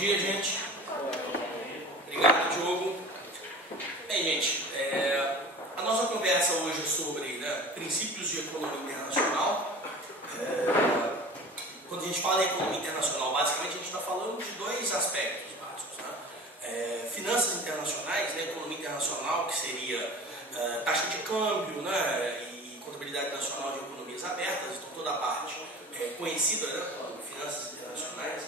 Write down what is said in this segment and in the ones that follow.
dia, gente. Obrigado, Diogo. Bem, gente, a nossa conversa hoje é sobre princípios de economia internacional. Quando a gente fala em economia internacional, basicamente a gente está falando de dois aspectos básicos, né? Finanças internacionais, economia internacional, que seria taxa de câmbio, e contabilidade nacional de economias abertas, então toda a parte conhecida, como finanças internacionais,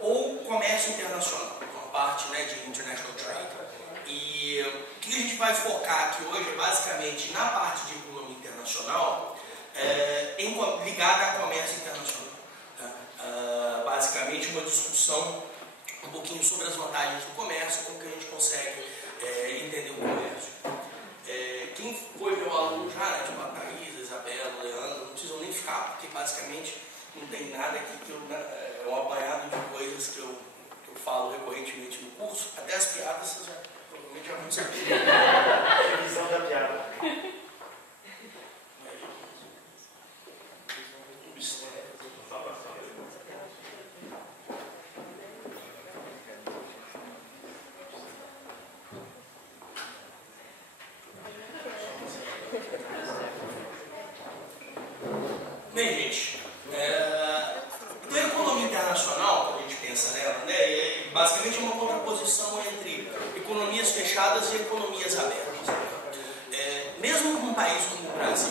ou comércio internacional, uma parte de international trade. E o que a gente vai focar aqui hoje é basicamente na parte de economia internacional ligada a comércio internacional. Basicamente uma discussão um pouquinho sobre as vantagens do comércio, como que a gente consegue entender o comércio. Quem foi meu aluno já, tipo a Thaís, a Isabela, o Leandro, não precisam nem ficar, porque basicamente não tem nada aqui que é um apanhado de coisas que eu falo recorrentemente no curso, até as piadas vocês provavelmente já vão saber. Revisão da piada. Bem, gente, então a economia internacional, quando a gente pensa nela, basicamente é uma contraposição entre economias fechadas e economias abertas. Mesmo num país como o Brasil,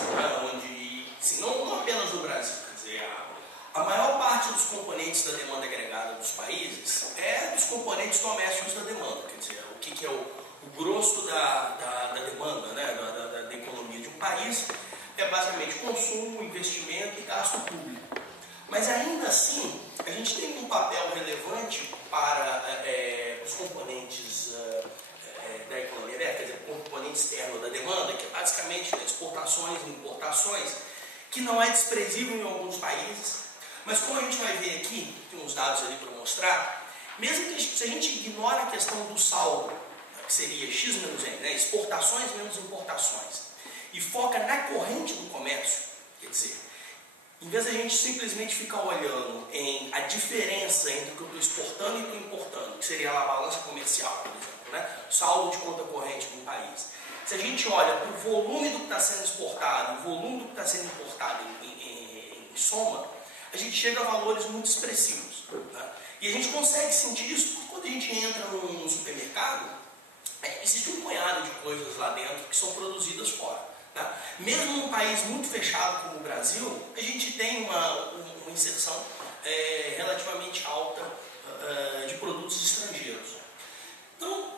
onde, se não apenas no Brasil, quer dizer, a maior parte dos componentes da demanda agregada dos países é dos componentes domésticos da demanda, quer dizer, o que é o grosso da demanda, da economia de um país, é basicamente consumo, investimento e gasto público. Mas ainda assim, a gente tem um papel relevante para os componentes da economia aberta, quer dizer, o componente externo da demanda, que é basicamente exportações e importações, que não é desprezível em alguns países, mas como a gente vai ver aqui, tem uns dados ali para mostrar, mesmo que se a gente ignora a questão do saldo, que seria X menos N, exportações menos importações, e foca na corrente do comércio, quer dizer, em vez de a gente simplesmente ficar olhando em a diferença entre o que eu estou exportando e o que eu estou importando, que seria a balança comercial, por exemplo, saldo de conta corrente de um país. Se a gente olha para o volume do que está sendo exportado, o volume do que está sendo importado em soma, a gente chega a valores muito expressivos. E a gente consegue sentir isso porque quando a gente entra num supermercado, existe um punhado de coisas lá dentro que são produzidas fora. Mesmo num país muito fechado como o Brasil, a gente tem uma inserção relativamente alta de produtos estrangeiros. Então,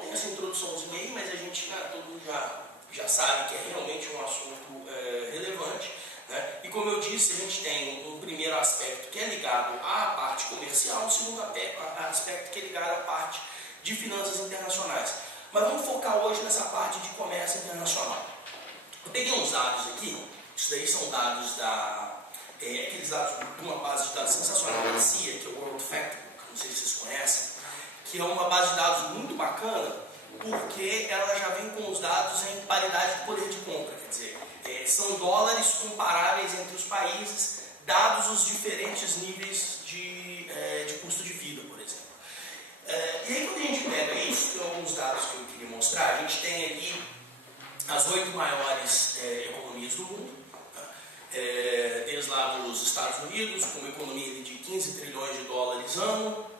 tem essa introduçãozinha aí, mas a gente, todo mundo já sabe que é realmente um assunto relevante. E como eu disse, a gente tem um primeiro aspecto que é ligado à parte comercial, um segundo aspecto que é ligado à parte de finanças internacionais. Mas vamos focar hoje nessa parte de comércio internacional. Eu peguei uns dados aqui, isso daí são dados aqueles dados de uma base de dados sensacional da CIA, que é o World Factbook, não sei se vocês conhecem, que é uma base de dados muito bacana, porque ela já vem com os dados em paridade de poder de compra, quer dizer, são dólares comparáveis entre os países, dados os diferentes níveis de custo de vida, por exemplo. E aí quando a gente pega isso, tem alguns dados que eu queria mostrar, a gente tem ali as 8 maiores economias do mundo, desde lá nos Estados Unidos, com uma economia de 15 trilhões de dólares ano,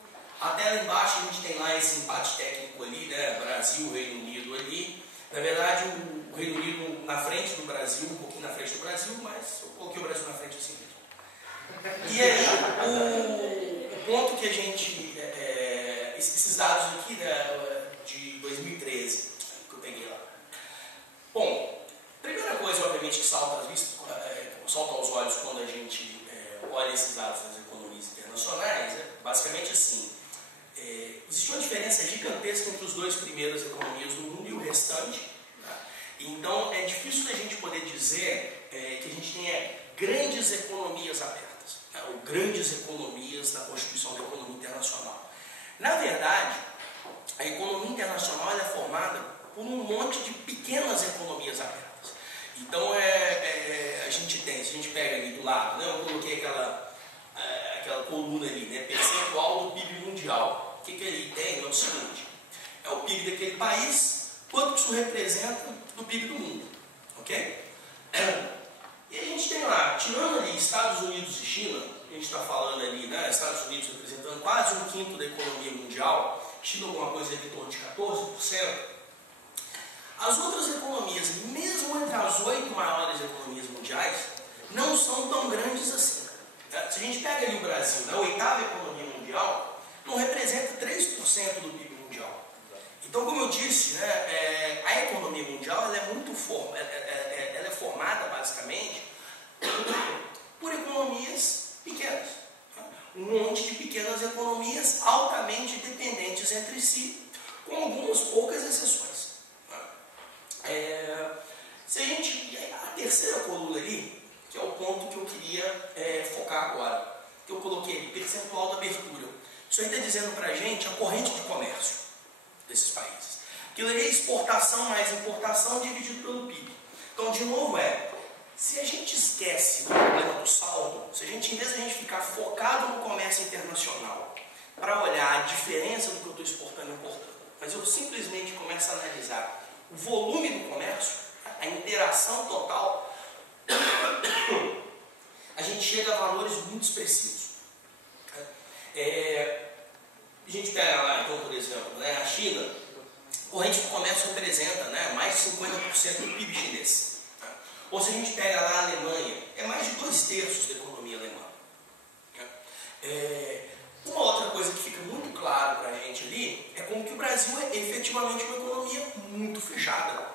até lá embaixo a gente tem lá esse empate técnico ali, Brasil, Reino Unido ali. Na verdade, o Reino Unido na frente do Brasil, um pouquinho na frente do Brasil, mas eu coloquei o Brasil na frente assim mesmo. E aí, o ponto que a gente... esses dados aqui de 2013, que eu peguei lá. Bom, primeira coisa, obviamente, que salta aos olhos quando a gente olha esses dados das economias internacionais, basicamente assim, existe uma diferença gigantesca entre os dois primeiros economias do mundo e o restante. Então, é difícil a gente poder dizer que a gente tenha grandes economias abertas, ou grandes economias na constituição da economia internacional. Na verdade, a economia internacional é formada por um monte de pequenas economias abertas. Então, a gente tem, se a gente pega ali do lado, eu coloquei aquela coluna ali, né, percentual do PIB mundial. O que ele tem é o seguinte, é o PIB daquele país, quanto isso representa do PIB do mundo, ok? E a gente tem lá, tirando ali Estados Unidos e China, a gente está falando ali, né, Estados Unidos representando quase 1/5 da economia mundial, China alguma coisa ali em torno de 14%, as outras economias, mesmo entre as 8 maiores economias mundiais, não são tão grandes assim. Se a gente pega ali o Brasil, né, a 8ª economia mundial, não representa 3% do PIB mundial. Então, como eu disse, né, a economia mundial ela é muito ela é formada basicamente por economias pequenas. Um monte de pequenas economias altamente dependentes entre si, com algumas poucas exceções. Se a gente, a terceira coluna ali, que é o ponto que eu queria focar agora, que eu coloquei ali, percentual da abertura. Isso aí está dizendo para a gente a corrente de comércio desses países. Aquilo ali é exportação mais importação dividido pelo PIB. Então, de novo, se a gente esquece o problema do saldo, se a gente, em vez de a gente ficar focado no comércio internacional, para olhar a diferença do que eu estou exportando e importando, mas eu simplesmente começo a analisar o volume do comércio, a interação total, a gente chega a valores muito expressivos. A gente pega lá, então, por exemplo, né, a China, a corrente do comércio representa, né, mais de 50% do PIB chinês. Tá? Ou se a gente pega lá a Alemanha, é mais de 2/3 da economia alemã. Uma outra coisa que fica muito claro para a gente ali é como que o Brasil é efetivamente uma economia muito fechada.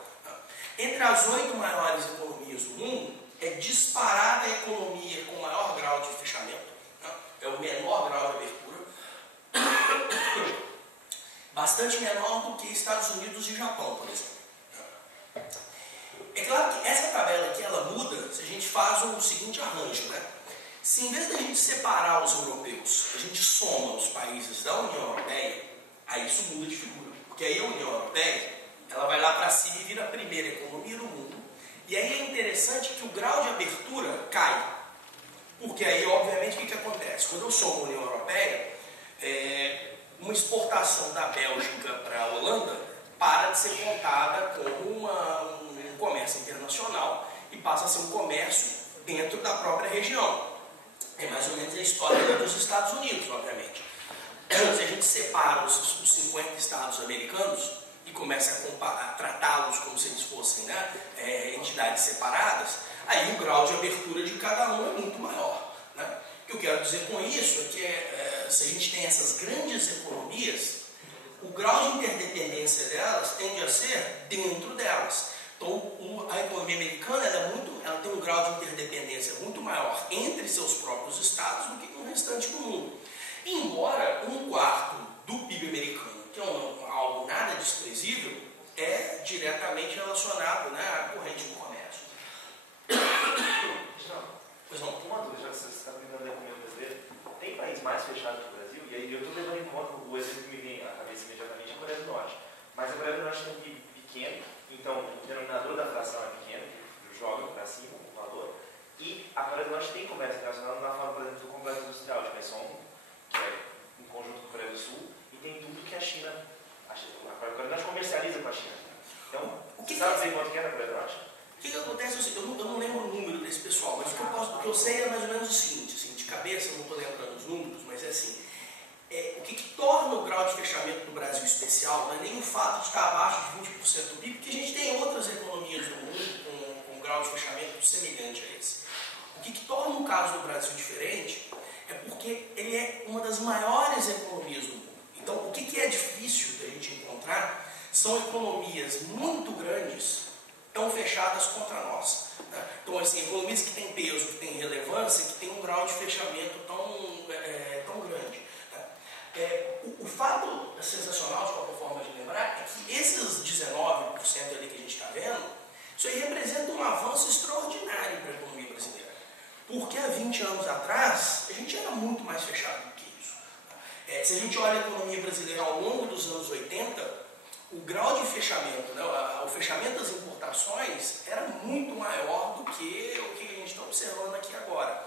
Entre as 8 maiores economias do mundo, é disparada a economia com maior grau de fechamento, é o menor grau de abertura, bastante menor do que Estados Unidos e Japão, por exemplo. É claro que essa tabela aqui ela muda se a gente faz o seguinte arranjo, né? Se em vez da gente separar os europeus, a gente soma os países da União Europeia, aí isso muda de figura. Porque aí a União Europeia, ela vai lá para cima e vira a primeira economia do mundo. E aí é interessante que o grau de abertura cai. Porque aí, obviamente, o que acontece? Quando eu somo a União Europeia, uma exportação da Bélgica para a Holanda para de ser contada como um comércio internacional e passa a ser um comércio dentro da própria região. É mais ou menos a história dos Estados Unidos, obviamente. Se a gente separa os 50 estados americanos e começa a tratá-los como se eles fossem, né, entidades separadas, aí o grau de abertura de cada um é muito maior. Né? O que eu quero dizer com isso é que se a gente tem essas grandes economias, o grau de interdependência delas tende a ser dentro delas. Então, a economia americana ela tem um grau de interdependência muito maior entre seus próprios estados do que no restante do mundo. Embora 1/4 do PIB americano, que é algo nada desprezível, é diretamente relacionado, né, à corrente do comércio. Pois não. Uma dúvida, já que você está terminando a economia brasileira, tem país mais fechado que o Brasil? E aí eu estou levando em conta, o exemplo que me vem à cabeça imediatamente é a Coreia do Norte. Mas a Coreia do Norte tem um PIB pequeno, então o denominador da fração é pequeno, que joga para cima o valor, e a Coreia do Norte tem comércio internacional na forma, por exemplo, do complexo industrial de Kaesong, que é um conjunto com a Coreia do Sul, e tem tudo que a China, a Coreia do Norte comercializa com a China. Então, você sabe dizer quanto que é na Coreia do Norte? O que acontece? Eu não lembro o número desse pessoal, mas o que eu sei é mais ou menos o seguinte, assim, de cabeça, eu não estou lembrando os números, mas é assim, o que torna o grau de fechamento do Brasil especial não é nem o fato de estar abaixo de 20% do PIB, porque a gente tem outras economias do mundo com um grau de fechamento semelhante a esse. O que torna o caso do Brasil diferente é porque ele é uma das maiores economias do mundo. Então, o que é difícil da gente encontrar são economias muito grandes tão fechadas contra a nossa. Né? Então, assim, economias que têm peso, que têm relevância, que têm um grau de fechamento tão grande. Né? O fato sensacional, de qualquer forma, de lembrar, é que esses 19% ali que a gente está vendo, isso aí representa um avanço extraordinário para a economia brasileira. Porque há 20 anos atrás, a gente era muito mais fechado do que isso. Se a gente olha a economia brasileira ao longo dos anos 80, o grau de fechamento, né, o fechamento das importações era muito maior do que o que a gente está observando aqui agora.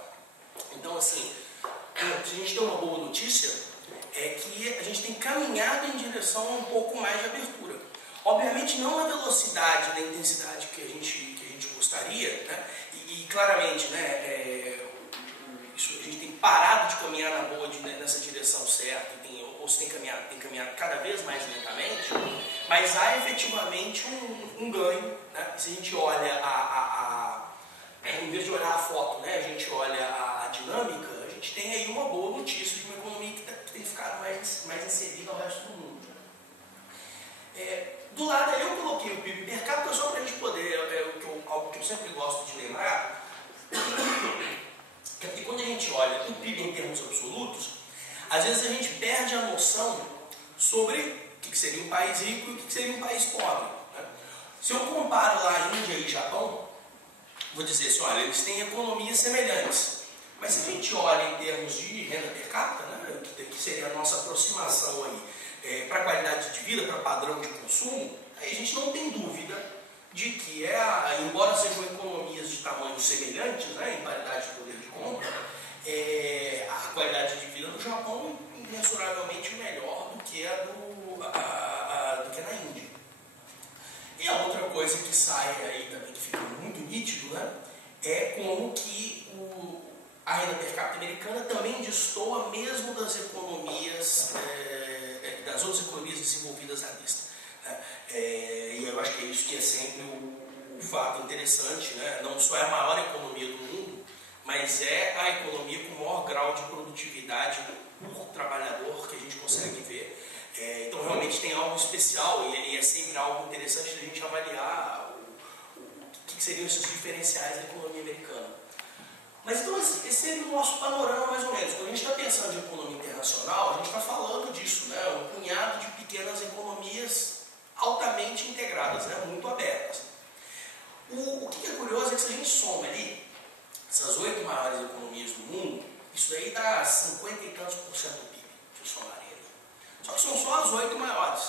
Então, assim, se a gente tem uma boa notícia, é que a gente tem caminhado em direção a um pouco mais de abertura. Obviamente não na velocidade, na intensidade que a gente gostaria, né? E claramente, né, a gente tem parado de caminhar na boa nessa direção certa, ou se tem caminhado cada vez mais lentamente, mas há efetivamente um ganho, né? Se a gente olha em vez de olhar a foto, né, a gente olha a dinâmica, a gente tem aí uma boa notícia de uma economia que tem ficado mais inserida ao resto do mundo. Do lado aí eu coloquei o PIB per capita só para a gente poder, algo que eu sempre gosto de lembrar, é que quando a gente olha o PIB em termos absolutos, às vezes a gente perde a noção sobre o que seria um país rico e o que seria um país pobre, né? Se eu comparo lá a Índia e Japão, vou dizer assim, olha, eles têm economias semelhantes, mas se a gente olha em termos de renda per capita, né, que seria a nossa aproximação aí para qualidade de vida, para padrão de consumo, aí a gente não tem dúvida de que, embora sejam economias de tamanhos semelhantes, né, em paridade de poder de compra, a qualidade de vida no Japão é imensuravelmente melhor do que do que na Índia. E a outra coisa que sai aí também, que fica muito nítido, né, é como que a renda per capita americana também destoa mesmo das economias, das outras economias desenvolvidas na lista. E eu acho que é isso que é sempre o fato interessante, né? Não só é a maior economia do mundo, mas é a economia com o maior grau de produtividade por trabalhador que a gente consegue ver. Então realmente tem algo especial e é sempre algo interessante da gente avaliar o que seriam esses diferenciais da economia americana. Mas então esse seria o nosso panorama mais ou menos. Quando a gente está pensando em economia internacional, a gente está falando disso, né? Um punhado de pequenas economias altamente integradas, né? Muito abertas. O que é curioso é que se a gente soma ali essas 8 maiores economias do mundo, isso aí dá 50 e tantos % do PIB, se eu somar ele. Só que são só as 8 maiores.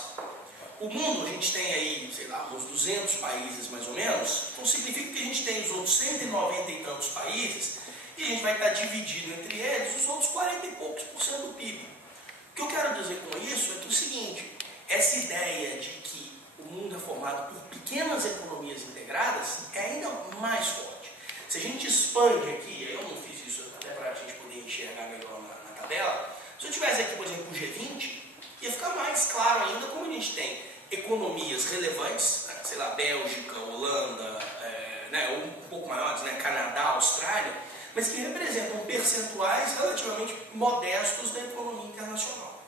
O mundo, a gente tem aí, sei lá, uns 200 países mais ou menos, então significa que a gente tem os outros 190 e tantos países e a gente vai estar dividido entre eles os outros 40 e poucos % do PIB. O que eu quero dizer com isso é que é o seguinte, essa ideia de que o mundo é formado por pequenas economias integradas é ainda mais forte. Se a gente expande aqui, eu não fiz isso até para a gente poder enxergar melhor na tabela, se eu tivesse aqui, por exemplo, o G20, ia ficar mais claro ainda como a gente tem economias relevantes, né, sei lá, Bélgica, Holanda, ou um pouco maiores, né, Canadá, Austrália, mas que representam percentuais relativamente modestos da economia internacional.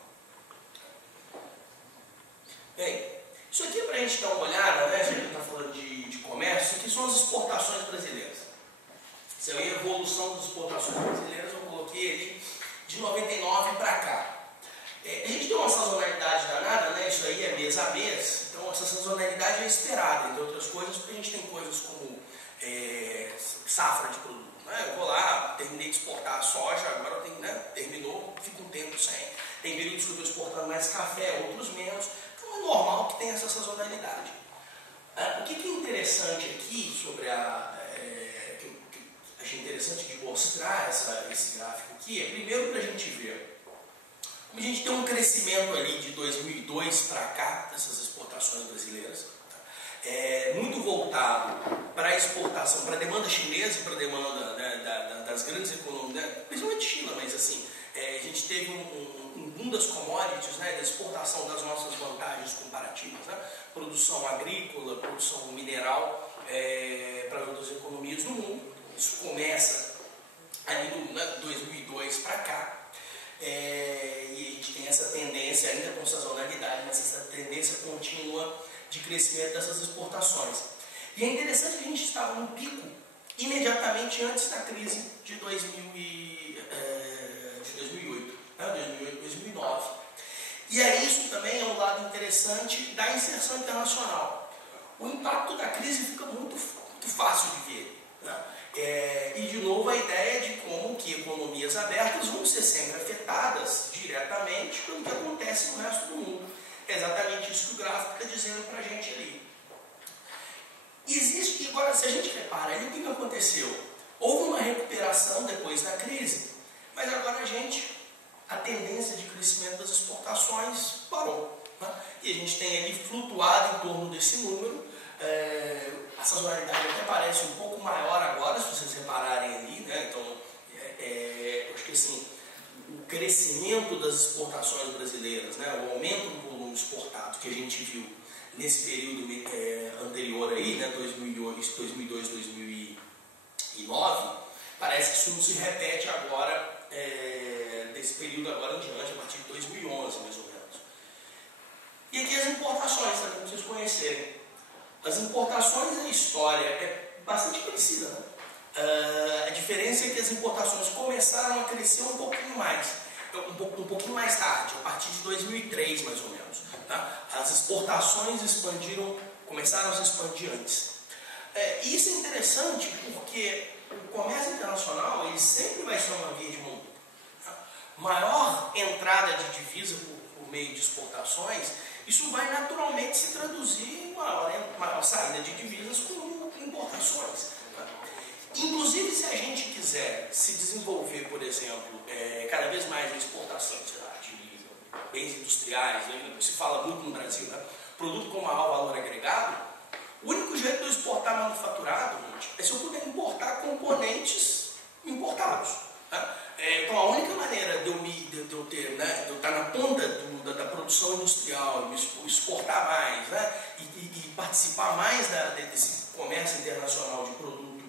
Bem, isso aqui é para a gente dar uma olhada, né, já que a gente está falando de comércio, isso aqui são as exportações brasileiras. Isso aí é a evolução das exportações brasileiras, eu coloquei ali de 99 para cá. A gente tem uma sazonalidade danada, né? Isso aí é mês a mês, então essa sazonalidade é esperada, entre outras coisas, porque a gente tem coisas como safra de produto. Né? Eu vou lá, terminei de exportar a soja, agora terminou, fica um tempo sem. Tem períodos que eu estou exportando mais café, outros menos, então é normal que tenha essa sazonalidade. O que é interessante aqui sobre que eu achei interessante de mostrar esse gráfico aqui é primeiro para a gente ver. A gente tem um crescimento ali de 2002 para cá, dessas exportações brasileiras, muito voltado para a exportação, para a demanda chinesa e para a demanda, né, das grandes economias, né, principalmente China, mas assim, a gente teve um boom das commodities, né, da exportação das nossas vantagens comparativas, né, produção agrícola, produção mineral para as outras economias do mundo. Isso começa ali no 2002 para cá. E a gente tem essa tendência, ainda com sazonalidade, mas essa tendência contínua de crescimento dessas exportações. E é interessante que a gente estava no pico imediatamente antes da crise de 2008, 2009. E aí isso também é um lado interessante da inserção internacional. O impacto da crise fica muito fácil de ver, né? E de novo a ideia de como que economias abertas vão ser sempre afetadas diretamente pelo que acontece no resto do mundo. É exatamente isso que o gráfico está dizendo para a gente ali. Existe, agora se a gente repara ali, o que aconteceu? Houve uma recuperação depois da crise, mas agora a tendência de crescimento das exportações parou. Né? E a gente tem ali flutuado em torno desse número. A sazonalidade até parece um pouco maior agora, se vocês repararem ali, né? Então, eu acho que assim, o crescimento das exportações brasileiras, né? O aumento do volume exportado que a gente viu nesse período anterior aí, né? 2002, 2009, parece que isso não se repete agora, desse período agora em diante, a partir de 2011, mais ou menos. E aqui as importações, para vocês conhecerem. As importações, a história é bastante parecida, né? A diferença é que as importações começaram a crescer um pouquinho mais, um pouquinho mais tarde, a partir de 2003, mais ou menos. Tá? As exportações começaram a se expandir antes. E isso é interessante porque o comércio internacional ele sempre vai ser uma via de mão dupla. Tá? Maior entrada de divisa por meio de exportações, isso vai naturalmente se traduzir em maior saída de divisas com importações. Tá? Inclusive, se a gente quiser se desenvolver, por exemplo, cada vez mais a exportação de bens industriais, né? Se fala muito no Brasil, né? Produto com maior valor agregado, o único jeito de eu exportar manufaturado, gente, é se eu puder importar componentes importados. Tá? Então, a única maneira de eu ter, né, de eu estar na ponta da produção industrial, exportar mais, né, e participar mais desse comércio internacional de produto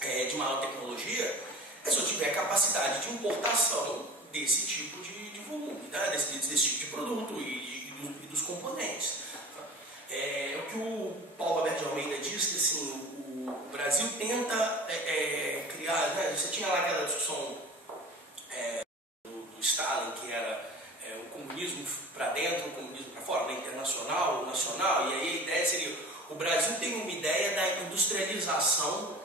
de maior tecnologia, é se eu tiver capacidade de importação desse tipo de volume, né, desse tipo de produto e dos componentes. É o que o Paulo Alberto de Almeida diz, que assim, o Brasil tenta criar, né, você tinha lá aquela discussão do Stalin, que era o comunismo para dentro, o comunismo para fora, né, internacional, nacional, e aí a ideia seria, o Brasil tem uma ideia da industrialização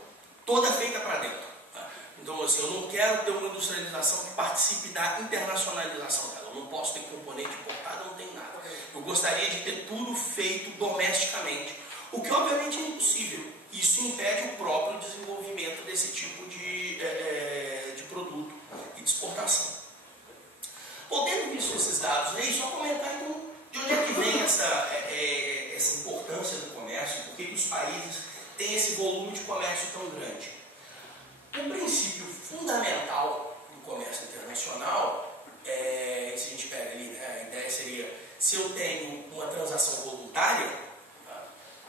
toda feita para dentro. Tá? Então, assim, eu não quero ter uma industrialização que participe da internacionalização dela, eu não posso ter componente importado, eu não tenho nada. Eu gostaria de ter tudo feito domesticamente, o que obviamente é impossível. Isso impede o próprio desenvolvimento desse tipo de produto e de exportação. Bom, tendo visto esses dados aí, só comentar então de onde é que vem essa importância do comércio, por que os países têm esse volume de comércio tão grande. O princípio fundamental do comércio internacional, se a gente pega ali, né, a ideia seria, se eu tenho uma transação voluntária,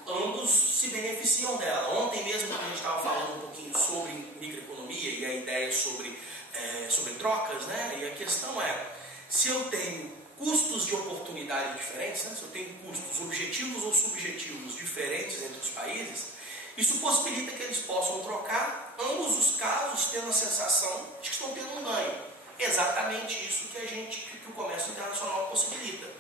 ambos se beneficiam dela. Ontem mesmo, quando a gente estava falando um pouquinho sobre microeconomia e a ideia sobre trocas, né? E a questão é, se eu tenho custos de oportunidade diferentes, né? Se eu tenho custos objetivos ou subjetivos diferentes entre os países, isso possibilita que eles possam trocar, ambos os casos tendo a sensação de que estão tendo um ganho. Exatamente isso que o comércio internacional possibilita.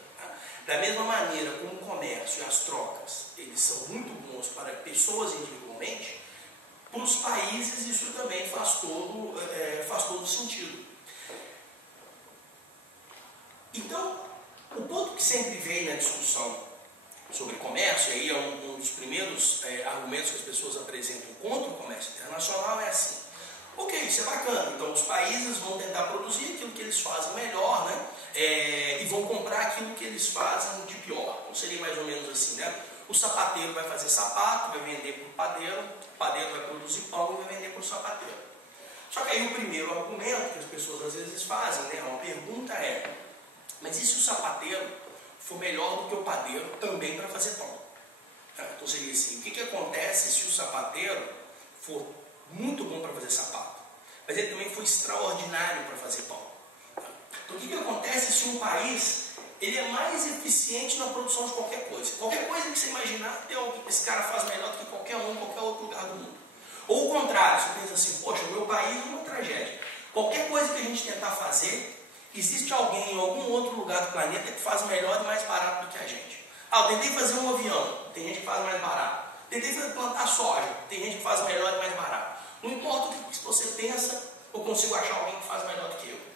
Da mesma maneira como o comércio e as trocas, eles são muito bons para pessoas individualmente, para os países isso também faz todo sentido. Então, o ponto que sempre vem na discussão sobre comércio, e aí é um dos primeiros argumentos que as pessoas apresentam contra o comércio internacional, é assim: ok, isso é bacana, então os países vão tentar produzir aquilo que eles fazem melhor, né? E vão comprar aquilo que eles fazem de pior. Então seria mais ou menos assim, né? O sapateiro vai fazer sapato, vai vender para o padeiro vai produzir pão e vai vender para o sapateiro. Só que aí o primeiro argumento que as pessoas às vezes fazem, né? Uma pergunta é, mas e se o sapateiro for melhor do que o padeiro também para fazer pão? Então seria assim, o que acontece se o sapateiro for muito bom para fazer sapato, mas ele também foi extraordinário para fazer pão? Então o que acontece se um país ele é mais eficiente na produção de qualquer coisa? Qualquer coisa que você imaginar, esse cara faz melhor do que qualquer outro lugar do mundo. Ou o contrário, você pensa assim, poxa, o meu país é uma tragédia. Qualquer coisa que a gente tentar fazer, existe alguém em algum outro lugar do planeta que faz melhor e mais barato do que a gente. Eu tentei fazer um avião, tem gente que faz mais barato. Tentei plantar soja, tem gente que faz melhor e mais barato. Não importa o que você pensa, eu consigo achar alguém que faz melhor do que eu.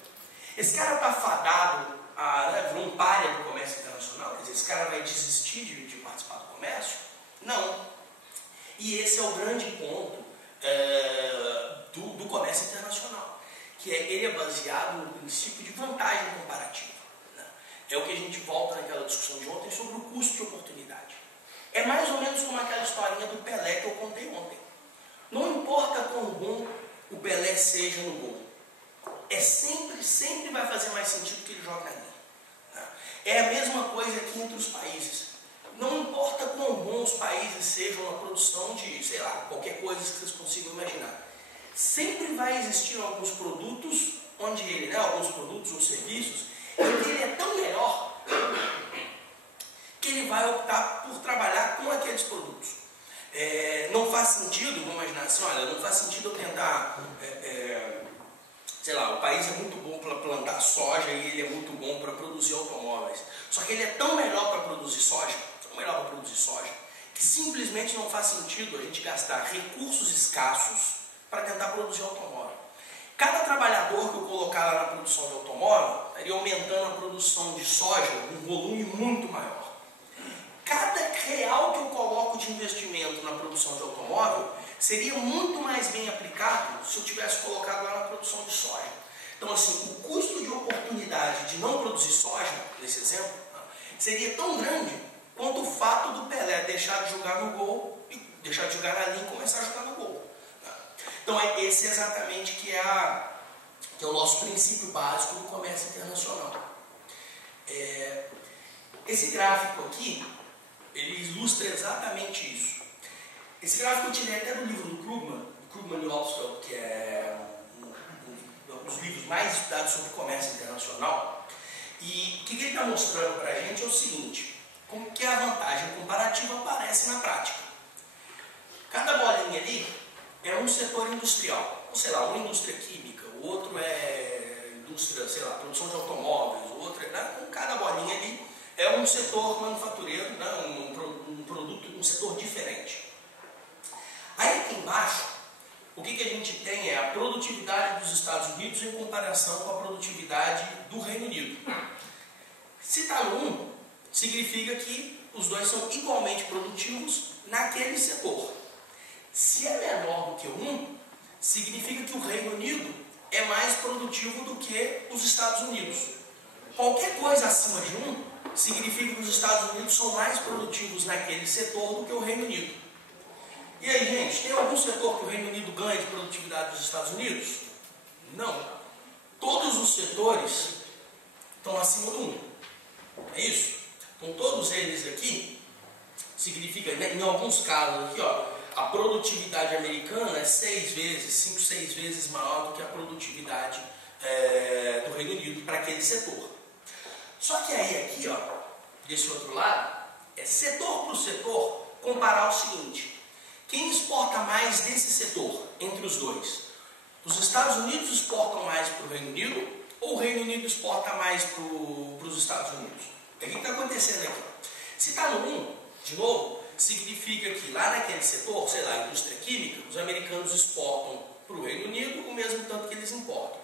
Esse cara está fadado a vir um pária do comércio internacional? Quer dizer, esse cara vai desistir de participar do comércio? Não. E esse é o grande ponto do comércio internacional. ele é baseado no princípio de vantagem comparativa. Né? É o que a gente volta naquela discussão de ontem sobre o custo de oportunidade. É mais ou menos como aquela historinha do Pelé que eu contei ontem. Não importa quão bom o Pelé seja no gol, sempre vai fazer mais sentido que ele jogue na linha. Né? É a mesma coisa aqui entre os países. Não importa quão bons os países sejam na produção de, sei lá, qualquer coisa que vocês consigam imaginar. Sempre vai existir alguns produtos onde ele, né, alguns produtos ou serviços, em que ele é tão melhor que ele vai optar por trabalhar com aqueles produtos. Não faz sentido, vamos imaginar assim, olha, não faz sentido eu tentar, sei lá, o país é muito bom para plantar soja e ele é muito bom para produzir automóveis. Só que ele é tão melhor para produzir soja, que simplesmente não faz sentido a gente gastar recursos escassos para tentar produzir automóvel. Cada trabalhador que eu colocar lá na produção de automóvel estaria aumentando a produção de soja um volume muito maior. Cada real que eu coloco de investimento na produção de automóvel seria muito mais bem aplicado se eu tivesse colocado lá na produção de soja. Então, assim, o custo de oportunidade de não produzir soja, nesse exemplo, seria tão grande quanto o fato do Pelé deixar de jogar no gol, e deixar de jogar na linha e começar a jogar no gol. Então, esse é exatamente que é o nosso princípio básico do comércio internacional. Esse gráfico aqui, ele ilustra exatamente isso. Esse gráfico eu tirei até do livro do Krugman e Ostfeld, que é um dos livros mais estudados sobre comércio internacional. E o que ele está mostrando para a gente é o seguinte, como que a vantagem comparativa aparece na prática. Cada bolinha ali é um setor industrial, ou sei lá, uma indústria química, o outro é indústria, sei lá, produção de automóveis, o outro é, né, cada bolinha ali é um setor manufatureiro, né, um produto, um setor diferente. Aí aqui embaixo, o que a gente tem é a produtividade dos Estados Unidos em comparação com a produtividade do Reino Unido. Se está no 1, significa que os dois são igualmente produtivos naquele setor. Se é menor do que o 1, significa que o Reino Unido é mais produtivo do que os Estados Unidos. Qualquer coisa acima de 1, significa que os Estados Unidos são mais produtivos naquele setor do que o Reino Unido. E aí, gente, tem algum setor que o Reino Unido ganha de produtividade dos Estados Unidos? Não. Todos os setores estão acima do 1. É isso? Então, todos eles aqui, significa, em alguns casos aqui, ó, a produtividade americana é 5, 6 vezes maior do que a produtividade do Reino Unido para aquele setor. Só que aí aqui, ó, desse outro lado, é setor por setor, comparar o seguinte. Quem exporta mais desse setor, entre os dois? Os Estados Unidos exportam mais para o Reino Unido ou o Reino Unido exporta mais para os Estados Unidos? O que está acontecendo aqui? Se está no 1, de novo, significa que lá naquele setor, sei lá, indústria química, os americanos exportam para o Reino Unido o mesmo tanto que eles importam.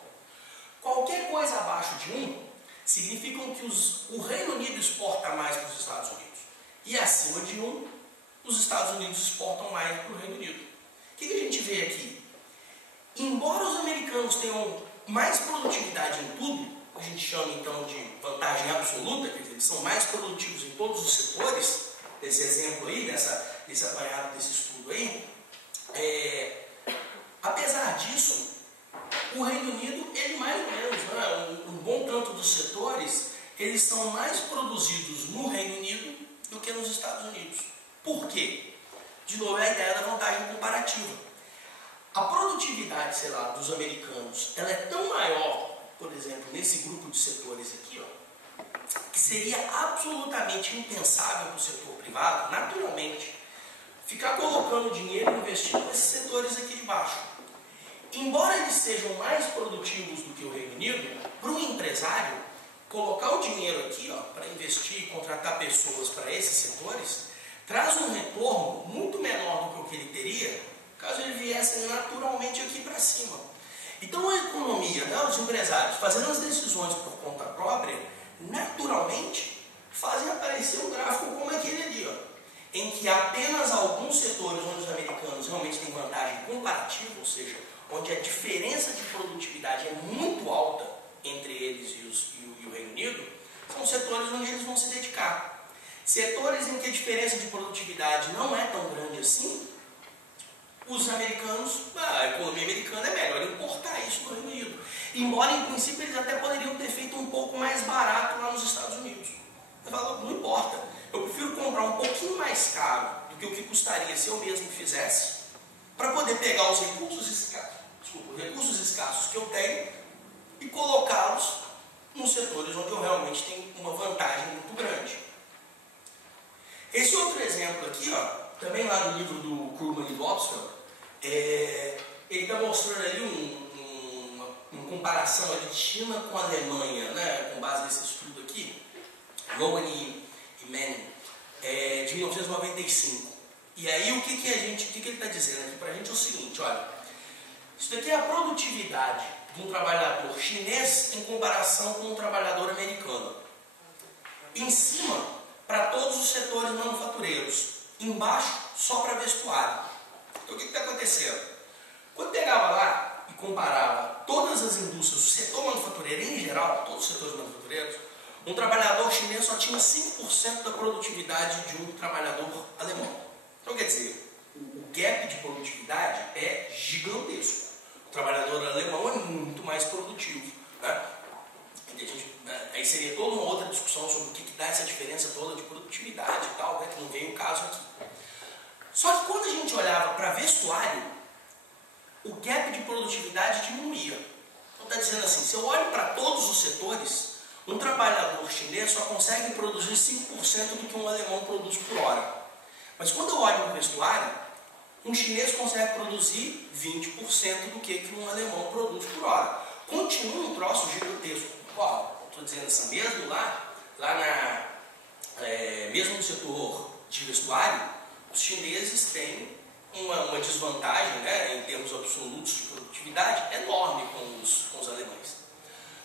Qualquer coisa abaixo de 1, significa que o Reino Unido exporta mais para os Estados Unidos. E acima de 1, os Estados Unidos exportam mais para o Reino Unido. O que a gente vê aqui? Embora os americanos tenham mais produtividade em tudo, a gente chama então de vantagem absoluta, quer dizer, eles são mais produtivos em todos os setores, desse exemplo aí, desse apanhado desse estudo aí, apesar disso, o Reino Unido, ele mais ou menos, né, um bom tanto dos setores, eles são mais produzidos no Reino Unido do que nos Estados Unidos. Por quê? De novo, é a ideia da vantagem comparativa. A produtividade, sei lá, dos americanos, ela é tão maior, por exemplo, nesse grupo de setores aqui, ó, que seria absolutamente impensável para o setor privado, naturalmente, ficar colocando dinheiro e investindo nesses setores aqui de baixo. Embora eles sejam mais produtivos do que o Reino Unido, para um empresário, colocar o dinheiro aqui para investir e contratar pessoas para esses setores, traz um retorno muito menor do que o que ele teria caso ele viesse naturalmente aqui para cima. Então a economia, né, os empresários fazendo as decisões por conta própria, naturalmente fazem aparecer um gráfico como aquele ali, ó, em que apenas alguns setores onde os americanos realmente têm vantagem comparativa, ou seja, onde a diferença de produtividade é a diferença de produtividade não é tão grande assim, os americanos, a economia americana é melhor importar isso no Reino Unido. Embora, em princípio, eles até poderiam ter feito um pouco mais barato lá nos Estados Unidos. Eu falo, não importa, eu prefiro comprar um pouquinho mais caro do que o que custaria se eu mesmo fizesse, para poder pegar os recursos escassos que eu tenho e colocá-los nos setores onde eu realmente tenho uma vantagem muito grande. Esse outro exemplo aqui, ó, também lá no livro do Krugman e Dobsfeld, ele está mostrando ali uma comparação ali de China com a Alemanha, né, com base nesse estudo aqui, Rowan e Manning, de 1995. E aí o que ele está dizendo aqui para a gente é o seguinte, olha, isso daqui é a produtividade de um trabalhador chinês em comparação com um trabalhador americano. Em cima, para todos os setores manufatureiros. Embaixo, só para vestuário. Então o que está acontecendo? Quando pegava lá e comparava todas as indústrias, o setor manufatureiro em geral, todos os setores manufatureiros, um trabalhador chinês só tinha 5% da produtividade de um trabalhador alemão. Então quer dizer, o gap de produtividade é gigantesco. O trabalhador alemão é muito mais produtivo, né? Aí seria toda uma outra discussão sobre o que dá essa diferença toda de produtividade e tal, né, que não veio o caso aqui. Só que quando a gente olhava para vestuário, o gap de produtividade diminuía. Então está dizendo assim, se eu olho para todos os setores, um trabalhador chinês só consegue produzir 5% do que um alemão produz por hora. Mas quando eu olho para o vestuário, um chinês consegue produzir 20% do que um alemão produz por hora. Continua um troço gigantesco. Estou dizendo assim, mesmo mesmo no setor de vestuário, os chineses têm uma desvantagem, né, em termos absolutos de produtividade enorme com os alemães.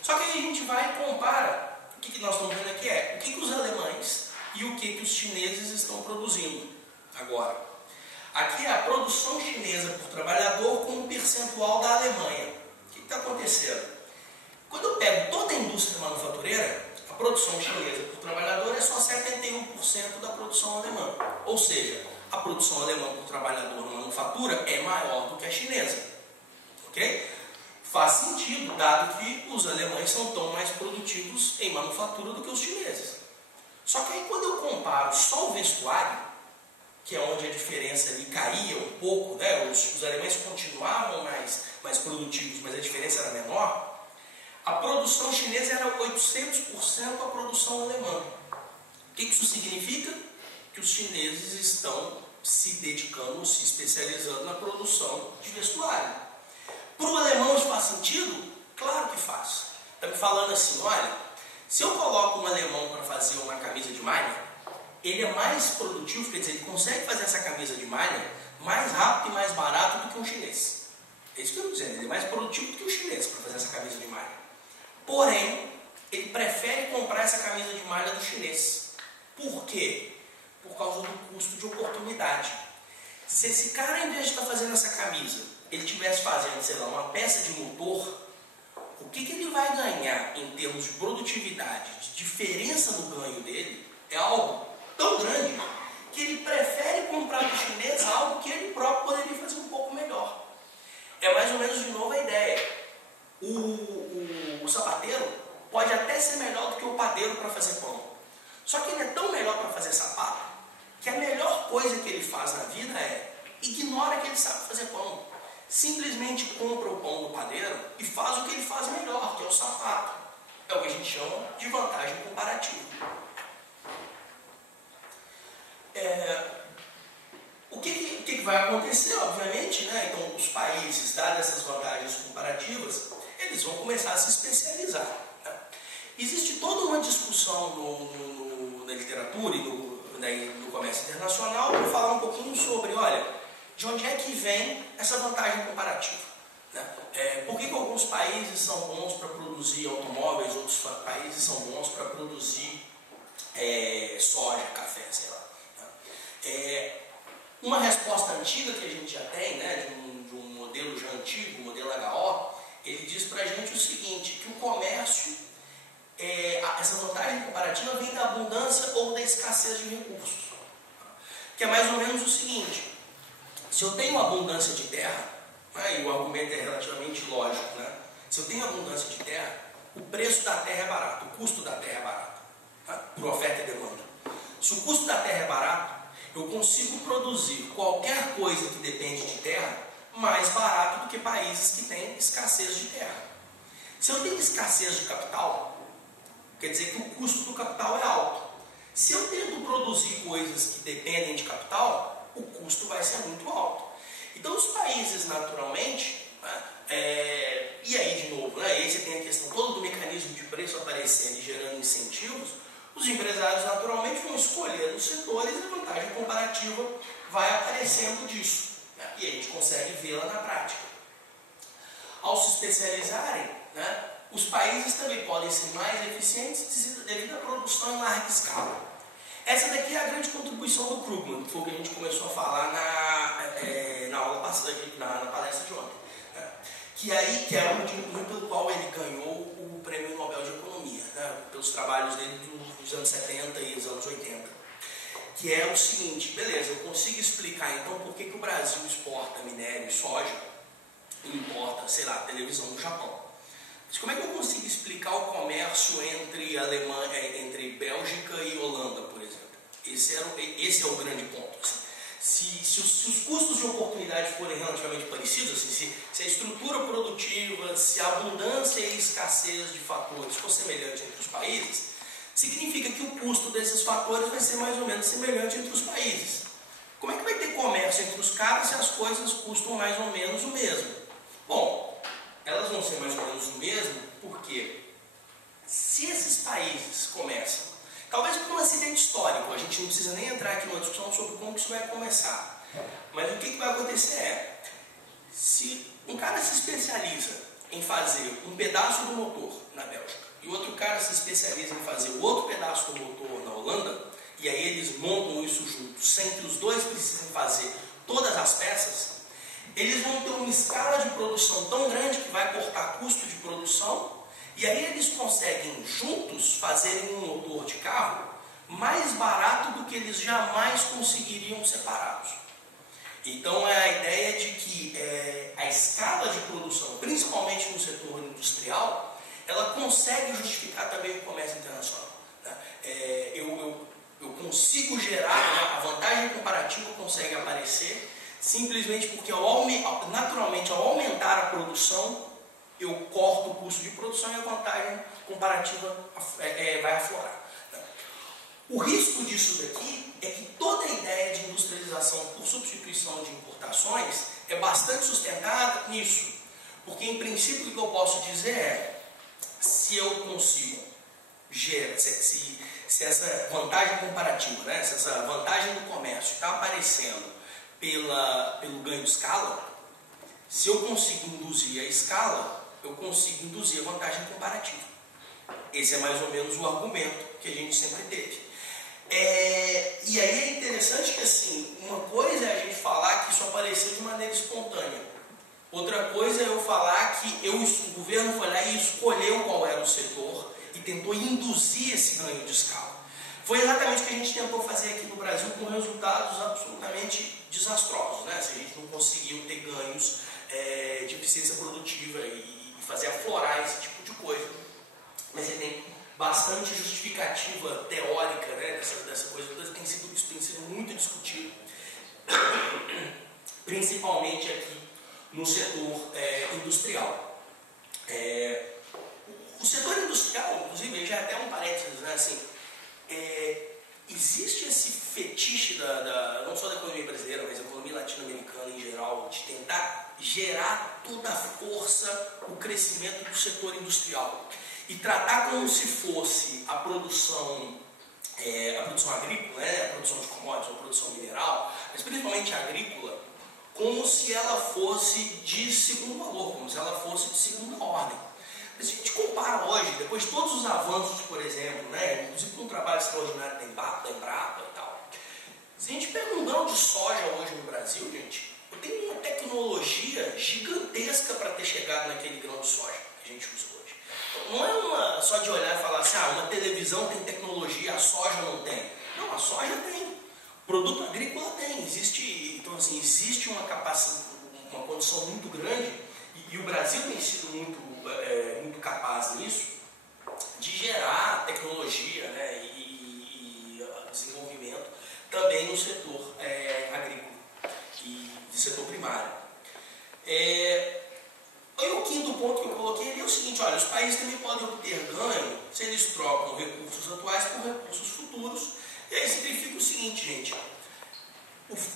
Só que aí a gente vai e compara, o que nós estamos vendo aqui o que os alemães e o que os chineses estão produzindo agora. Aqui é a produção chinesa por trabalhador com um percentual da Alemanha. O que está acontecendo? Quando eu pego toda a indústria manufatureira, a produção chinesa por trabalhador é só 71% da produção alemã. Ou seja, a produção alemã por trabalhador na manufatura é maior do que a chinesa. Ok? Faz sentido, dado que os alemães são tão mais produtivos em manufatura do que os chineses. Só que aí quando eu comparo só o vestuário, que é onde a diferença ali caía um pouco, né? Os alemães continuavam mais produtivos, mas a diferença era menor. A produção chinesa era 800% a produção alemã. O que isso significa? Que os chineses estão se dedicando, se especializando na produção de vestuário. Para o alemão isso faz sentido? Claro que faz. Está me falando assim, olha, se eu coloco um alemão para fazer uma camisa de malha, ele é mais produtivo, quer dizer, ele consegue fazer essa camisa de malha mais rápido e mais barato do que um chinês. É isso que eu estou dizendo, ele é mais produtivo do que o chinês para fazer essa camisa de malha. Porém, ele prefere comprar essa camisa de malha do chinês. Por quê? Por causa do custo de oportunidade. Se esse cara, em vez de estar fazendo essa camisa, ele estivesse fazendo, sei lá, uma peça de motor, o que ele vai ganhar em termos de produtividade, de diferença no ganho dele, é algo tão grande que ele prefere comprar do chinês algo que ele próprio poderia fazer um pouco melhor. É mais ou menos de novo a ideia. O sapateiro pode até ser melhor do que o padeiro para fazer pão. Só que ele é tão melhor para fazer sapato que a melhor coisa que ele faz na vida é ignora que ele sabe fazer pão. Simplesmente compra o pão do padeiro e faz o que ele faz melhor, que é o sapato. É o que a gente chama de vantagem comparativa. O que vai acontecer, obviamente, né? Então, os países, dadas essas vantagens comparativas, eles vão começar a se especializar. Né? Existe toda uma discussão na literatura e no comércio internacional para falar um pouquinho sobre, olha, de onde é que vem essa vantagem comparativa. Né? Por que alguns países são bons para produzir automóveis, outros países são bons para produzir soja, café, sei lá. Né? Uma resposta antiga que a gente já tem, né, de um modelo já antigo, o modelo HO, ele diz para a gente o seguinte, que o comércio, essa vantagem comparativa vem da abundância ou da escassez de recursos. que é mais ou menos o seguinte: se eu tenho abundância de terra, né, e o argumento é relativamente lógico, né? Se eu tenho abundância de terra, o preço da terra é barato, o custo da terra é barato, né, por oferta e demanda. Se o custo da terra é barato, eu consigo produzir qualquer coisa que depende de terra mais barato do que países que têm escassez de terra. Se eu tenho escassez de capital, quer dizer que o custo do capital é alto. Se eu tento produzir coisas que dependem de capital, o custo vai ser muito alto. Então os países naturalmente, né, e aí de novo, né, aí você tem a questão toda do mecanismo de preço aparecendo e gerando incentivos, os empresários naturalmente vão escolher os setores e a vantagem comparativa vai aparecendo disso, né, e a gente consegue vê-la na prática. Ao se especializarem, né, os países também podem ser mais eficientes devido à produção em larga escala. Essa daqui é a grande contribuição do Krugman, que foi o que a gente começou a falar na aula passada, na palestra de ontem. Né? Que é o motivo pelo qual ele ganhou o Prêmio Nobel de Economia, né? Pelos trabalhos dele dos anos 70 e dos anos 80. Que é o seguinte: beleza, eu consigo explicar então por que o Brasil exporta minério e soja e importa, sei lá, televisão do Japão. Mas como é que eu consigo explicar o comércio entre entre Bélgica e Holanda, por exemplo? Esse é o grande ponto. Assim. Se os custos de oportunidade forem relativamente parecidos, assim, se a estrutura produtiva, se a abundância e a escassez de fatores for semelhante entre os países, significa que o custo desses fatores vai ser mais ou menos semelhante entre os países. Como é que vai ter comércio entre os caras se as coisas custam mais ou menos o mesmo? Bom, elas vão ser mais ou menos o mesmo, porque se esses países começam, talvez por um acidente histórico, a gente não precisa nem entrar aqui numa discussão sobre como isso vai começar, mas o que vai acontecer é, se um cara se especializa em fazer um pedaço do motor na Bélgica, e outro cara se especializa em fazer o outro pedaço do motor na Holanda, e aí eles montam isso juntos, sem que os dois precisem fazer todas as peças, eles vão ter uma escala de produção tão grande que vai cortar custo de produção, e aí eles conseguem juntos fazerem um motor de carro mais barato do que eles jamais conseguiriam separados. Então é a ideia de que a escala de produção, principalmente no setor industrial, ela consegue justificar também o comércio internacional. Né? Eu consigo gerar, né, a vantagem comparativa consegue aparecer simplesmente porque naturalmente ao aumentar a produção eu corto o custo de produção e a vantagem comparativa vai aflorar. O risco disso daqui é que toda a ideia de industrialização por substituição de importações é bastante sustentada nisso. Porque em princípio o que eu posso dizer é, se eu consigo gerar, se essa vantagem comparativa, né, se essa vantagem do comércio está aparecendo pelo ganho de escala, se eu consigo induzir a escala, eu consigo induzir a vantagem comparativa. Esse é mais ou menos o argumento que a gente sempre teve. E aí é interessante que assim, uma coisa é a gente falar que isso apareceu de maneira espontânea. Outra coisa é eu falar que o governo foi lá e escolheu qual era o setor e tentou induzir esse ganho de escala. Foi exatamente o que a gente tentou fazer aqui no Brasil com resultados absolutamente desastrosos, né? Se a gente não conseguiu ter ganhos de eficiência produtiva e fazer aflorar esse tipo de coisa. Mas você tem bastante justificativa teórica, né, dessa coisa, isso tem sido muito discutido, principalmente aqui no setor industrial. O setor industrial, inclusive, já é até um parênteses, né, assim, existe esse fetiche não só da economia brasileira, mas da economia latino-americana em geral, de tentar gerar toda a força, o crescimento do setor industrial e tratar como se fosse a produção agrícola, né, a produção de commodities, a produção mineral, mas principalmente a agrícola, como se ela fosse de segundo valor, como se ela fosse de segunda ordem. Se a gente compara hoje, depois de todos os avanços, por exemplo, né, inclusive com um trabalho extraordinário da Embrapa e tal, se a gente pega um grão de soja hoje no Brasil, gente, eu tenho uma tecnologia gigantesca para ter chegado naquele grão de soja que a gente usa hoje. Então, não é só de olhar e falar assim, uma televisão tem tecnologia, a soja não tem. Não, a soja tem. Produto agrícola tem, existe, então assim, existe uma capacidade, uma condição muito grande, e o Brasil tem sido muito capaz nisso, de gerar tecnologia, né, e desenvolvimento também no setor agrícola e de setor primário. E o quinto ponto que eu coloquei ali é o seguinte: olha, os países também podem obter ganho se eles trocam recursos atuais por recursos futuros. E aí significa o seguinte, gente: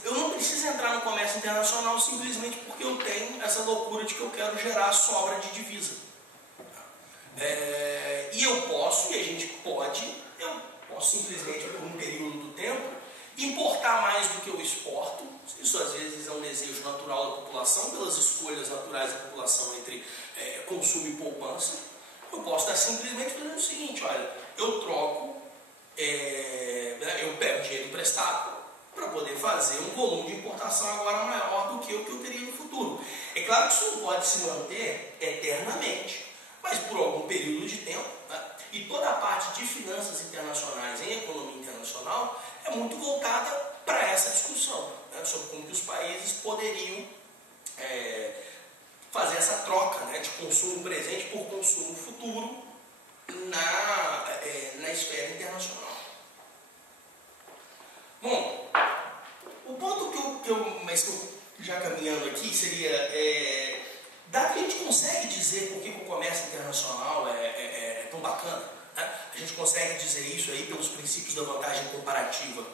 eu não preciso entrar no comércio internacional simplesmente porque eu tenho essa loucura de que eu quero gerar sobra de divisa. E eu posso, e a gente pode, eu posso simplesmente, por um período do tempo, importar mais do que eu exporto. Isso às vezes é um desejo natural da população, pelas escolhas naturais da população entre consumo e poupança. Eu posso estar simplesmente fazendo o seguinte: olha, eu troco, eu pego dinheiro emprestado para poder fazer um volume de importação agora maior do que o que eu teria no futuro. É claro que isso não pode se manter eternamente, mas por algum período de tempo, né? E toda a parte de finanças internacionais em economia internacional é muito voltada para essa discussão, né, sobre como que os países poderiam fazer essa troca, né, de consumo presente por consumo futuro na esfera internacional. Bom, o ponto que eu já caminhando aqui seria, dado que a gente consegue dizer por que o comércio internacional é tão bacana, né? A gente consegue dizer isso aí pelos princípios da vantagem comparativa.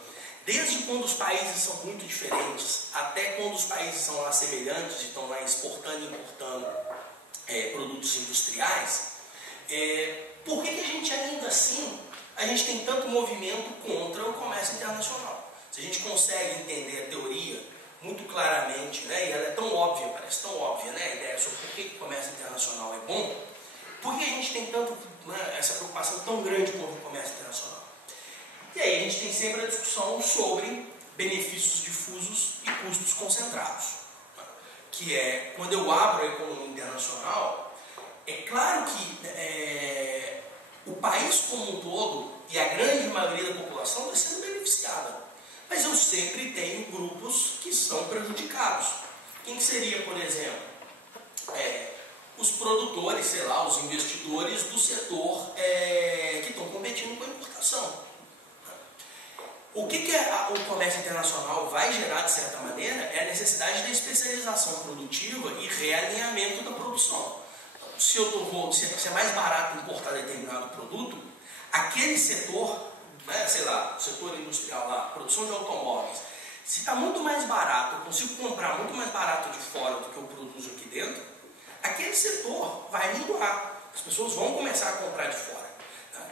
Desde quando os países são muito diferentes, até quando os países são lá semelhantes e estão lá exportando e importando produtos industriais, por que a gente ainda assim, a gente tem tanto movimento contra o comércio internacional? Se a gente consegue entender a teoria muito claramente, né, e ela é tão óbvia, parece tão óbvia, né, a ideia sobre por que o comércio internacional é bom, por que a gente tem tanto, né, essa preocupação tão grande com o comércio internacional? E aí a gente tem sempre a discussão sobre benefícios difusos e custos concentrados, né, que é, quando eu abro a economia internacional, é claro que o país como um todo e a grande maioria da população está sendo beneficiada. Mas eu sempre tenho grupos que são prejudicados. Quem que seria, por exemplo? Os produtores, sei lá, os investidores do setor que estão competindo com a importação. O que o comércio internacional vai gerar, de certa maneira, é a necessidade da especialização produtiva e realinhamento da produção. Então, se é mais barato importar determinado produto, aquele setor, né, sei lá, o setor industrial lá, produção de automóveis, se está muito mais barato, eu consigo comprar muito mais barato de fora do que eu produzo aqui dentro, aquele setor vai minguar, as pessoas vão começar a comprar de fora. Né?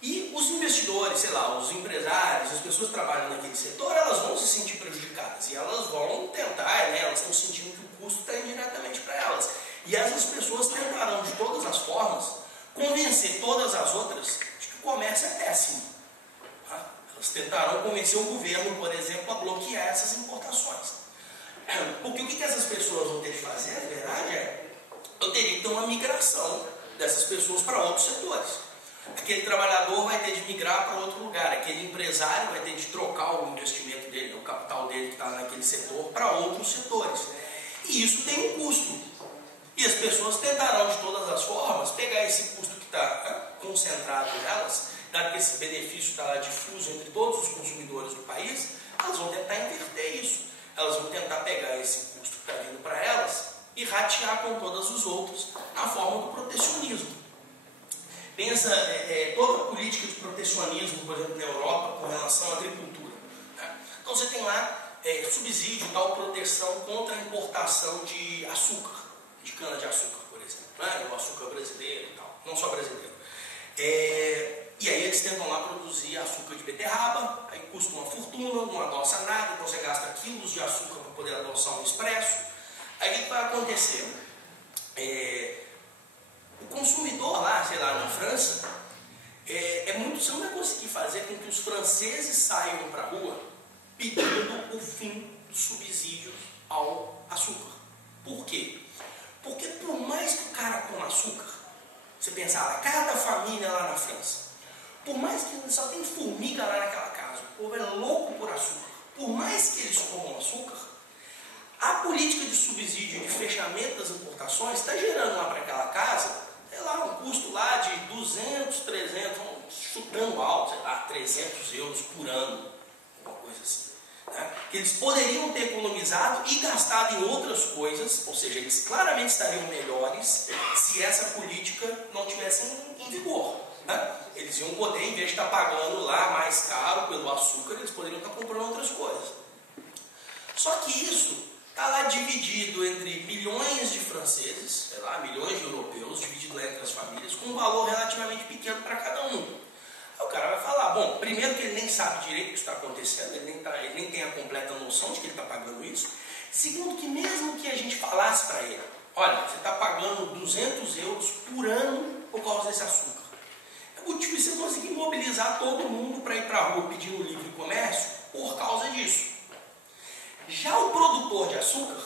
E os investidores, sei lá, os empresários, as pessoas que trabalham naquele setor, elas vão se sentir prejudicadas e elas vão tentar, né, elas estão sentindo que o custo está indiretamente para elas. E essas pessoas tentarão de todas as formas convencer todas as outras de que o comércio é péssimo. Elas tentarão convencer o governo, por exemplo, a bloquear essas importações. Porque o que essas pessoas vão ter de fazer, na verdade, eu teria que ter uma migração dessas pessoas para outros setores. Aquele trabalhador vai ter de migrar para outro lugar, aquele empresário vai ter de trocar o investimento dele, o capital dele que está naquele setor, para outros setores. E isso tem um custo. E as pessoas tentarão de todas as formas pegar esse custo que está concentrado nelas, dado que esse benefício está difuso entre todos os consumidores do país, elas vão tentar inverter isso. Elas vão tentar pegar esse custo que está vindo para elas e ratear com todos os outros na forma do protecionismo. Pensa toda a política de protecionismo, por exemplo, na Europa, com relação à agricultura. Né? Então você tem lá subsídio, tal proteção contra a importação de açúcar, de cana-de-açúcar, por exemplo. Né? O açúcar brasileiro e tal, não só brasileiro. E aí eles tentam lá produzir açúcar de beterraba, aí custa uma fortuna, não adoça nada, então você gasta quilos de açúcar para poder adoçar um expresso. Aí o que vai acontecer? O consumidor lá, sei lá, na França, você não vai conseguir fazer com que os franceses saiam para a rua pedindo o fim dos subsídios ao açúcar. Por quê? Porque por mais que o cara coma açúcar, você pensar lá, cada família lá na França, por mais que só tem formiga lá naquela casa, O povo é louco por açúcar. Por mais que eles comam açúcar, a política de subsídio de fechamento das importações está gerando lá para aquela casa, sei lá, um custo lá de 200, 300, chutando alto, sei lá, 300 euros por ano, uma coisa assim. Né? Que eles poderiam ter economizado e gastado em outras coisas, ou seja, eles claramente estariam melhores se essa política não tivesse em vigor. Né? Eles iam poder, em vez de estar pagando lá mais caro pelo açúcar, eles poderiam estar comprando outras coisas. Só que isso está lá dividido entre milhões de franceses, sei lá, milhões de europeus, dividido entre as famílias, com um valor relativamente pequeno para cada um. Aí o cara vai falar, bom, primeiro que ele nem sabe direito o que está acontecendo, ele nem tem a completa noção de que ele está pagando isso. Segundo que mesmo que a gente falasse para ele, olha, você está pagando 200 euros por ano por causa desse açúcar. É muito difícil você conseguir mobilizar todo mundo para ir para a rua pedindo livre comércio por causa disso. Já o produtor de açúcar,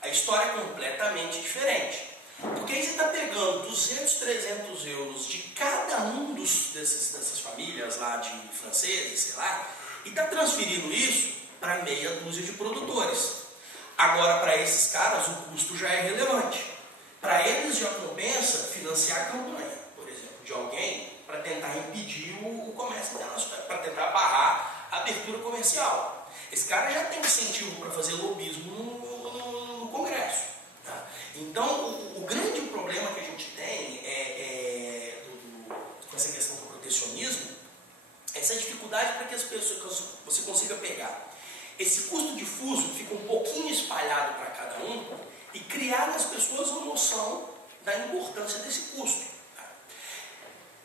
a história é completamente diferente. Porque aí você está pegando 200, 300 euros de cada um dessas famílias lá de franceses, sei lá, e está transferindo isso para meia dúzia de produtores. Agora, para esses caras, o custo já é relevante. Para eles já compensa financiar a campanha, por exemplo, de alguém para tentar impedir o comércio internacional, para tentar barrar a abertura comercial. Esse cara já tem incentivo para fazer lobismo no Congresso. Tá? Então, o grande problema que a gente tem com essa questão do protecionismo é essa dificuldade para que as pessoas, você consiga pegar esse custo difuso, que fica um pouquinho espalhado para cada um, e criar nas pessoas uma noção da importância desse custo. Tá?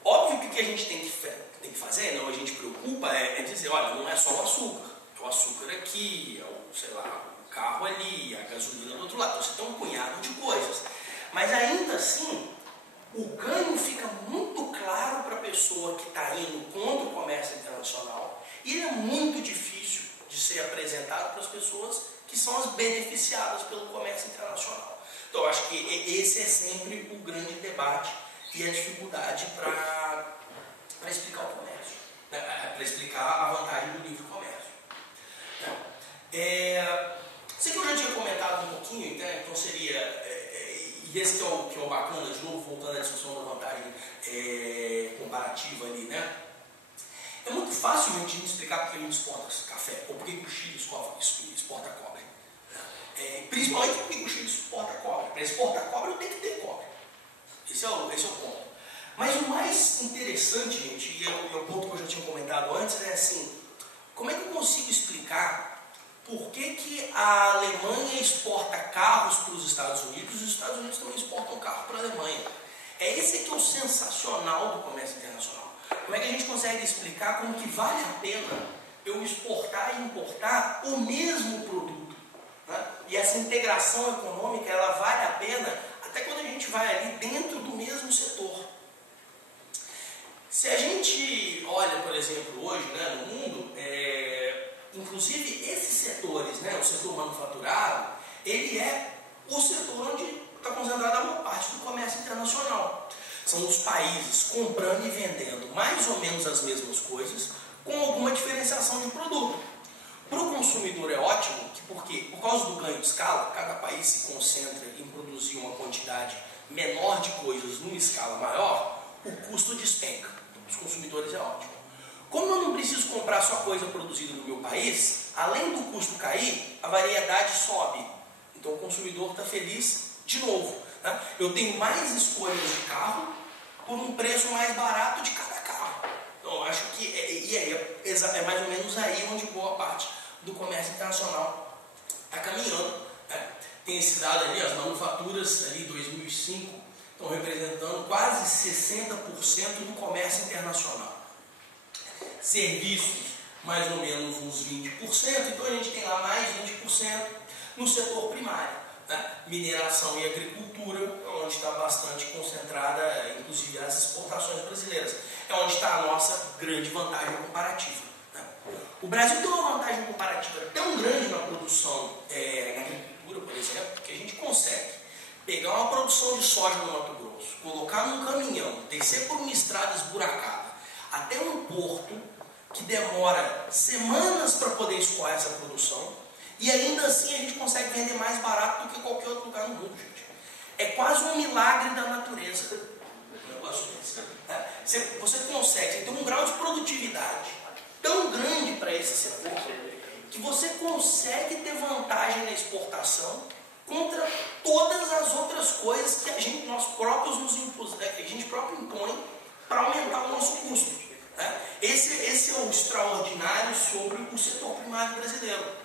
Óbvio que o que a gente tem que fazer, não a gente preocupa, é dizer, olha, não é só o açúcar. O açúcar aqui, sei lá, o carro ali, a gasolina do outro lado. Então você tem um punhado de coisas. Mas ainda assim, o ganho fica muito claro para a pessoa que está indo contra o comércio internacional. E ele é muito difícil de ser apresentado para as pessoas que são as beneficiadas pelo comércio internacional. Então eu acho que esse é sempre o grande debate e a dificuldade para explicar o comércio, né? Para explicar a vantagem do livre comércio. Sei que eu já tinha comentado um pouquinho, né? Então seria, e esse que é o bacana, de novo, voltando à discussão da vantagem comparativa ali, né? É muito fácil a gente explicar porque a gente exporta café, ou porque o Chile exporta cobre. Principalmente porque o Chile exporta cobre. Para exportar cobre eu tenho que ter cobre. Esse é o ponto. Mas o mais interessante, gente, e é o ponto que eu já tinha comentado antes, é assim, como é que eu consigo explicar por que a Alemanha exporta carros para os Estados Unidos e os Estados Unidos também exportam carro para a Alemanha? Esse aqui é o sensacional do comércio internacional. Como é que a gente consegue explicar como que vale a pena eu exportar e importar o mesmo produto? Né? E essa integração econômica, ela vale a pena até quando a gente vai ali dentro do mesmo setor. Se a gente olha, por exemplo, hoje, né, no mundo, inclusive esses setores, né, o setor manufaturado, ele é o setor onde está concentrada a maior parte do comércio internacional. São os países comprando e vendendo mais ou menos as mesmas coisas, com alguma diferenciação de produto. Para o consumidor é ótimo, porque por causa do ganho de escala, cada país se concentra em produzir uma quantidade menor de coisas numa escala maior, o custo despenca. Para os consumidores é ótimo. Como eu não preciso comprar só coisa produzida no meu país, além do custo cair, a variedade sobe. Então o consumidor está feliz de novo. Né? Eu tenho mais escolhas de carro por um preço mais barato de cada carro. Então eu acho que é mais ou menos aí onde boa parte do comércio internacional está caminhando. Né? Tem esse dado ali, as manufaturas ali 2005 estão representando quase 60% do comércio internacional. Serviços, mais ou menos uns 20%, então a gente tem lá mais 20% no setor primário. Né? Mineração e agricultura, onde está bastante concentrada, inclusive as exportações brasileiras. É onde está a nossa grande vantagem comparativa. Né? O Brasil tem uma vantagem comparativa tão grande na produção, na agricultura, por exemplo, que a gente consegue pegar uma produção de soja no Mato Grosso, colocar num caminhão, descer por uma estrada esburacada, até um porto, que demora semanas para poder escoar essa produção, e ainda assim a gente consegue vender mais barato do que qualquer outro lugar no mundo, gente. É quase um milagre da natureza. Um negócio desse, né? Você consegue ter um grau de produtividade tão grande para esse setor que você consegue ter vantagem na exportação contra todas as outras coisas que nós próprios nos impomos, né? Que a gente próprio impõe para aumentar o nosso custo. Né? Esse é o extraordinário sobre o setor primário brasileiro.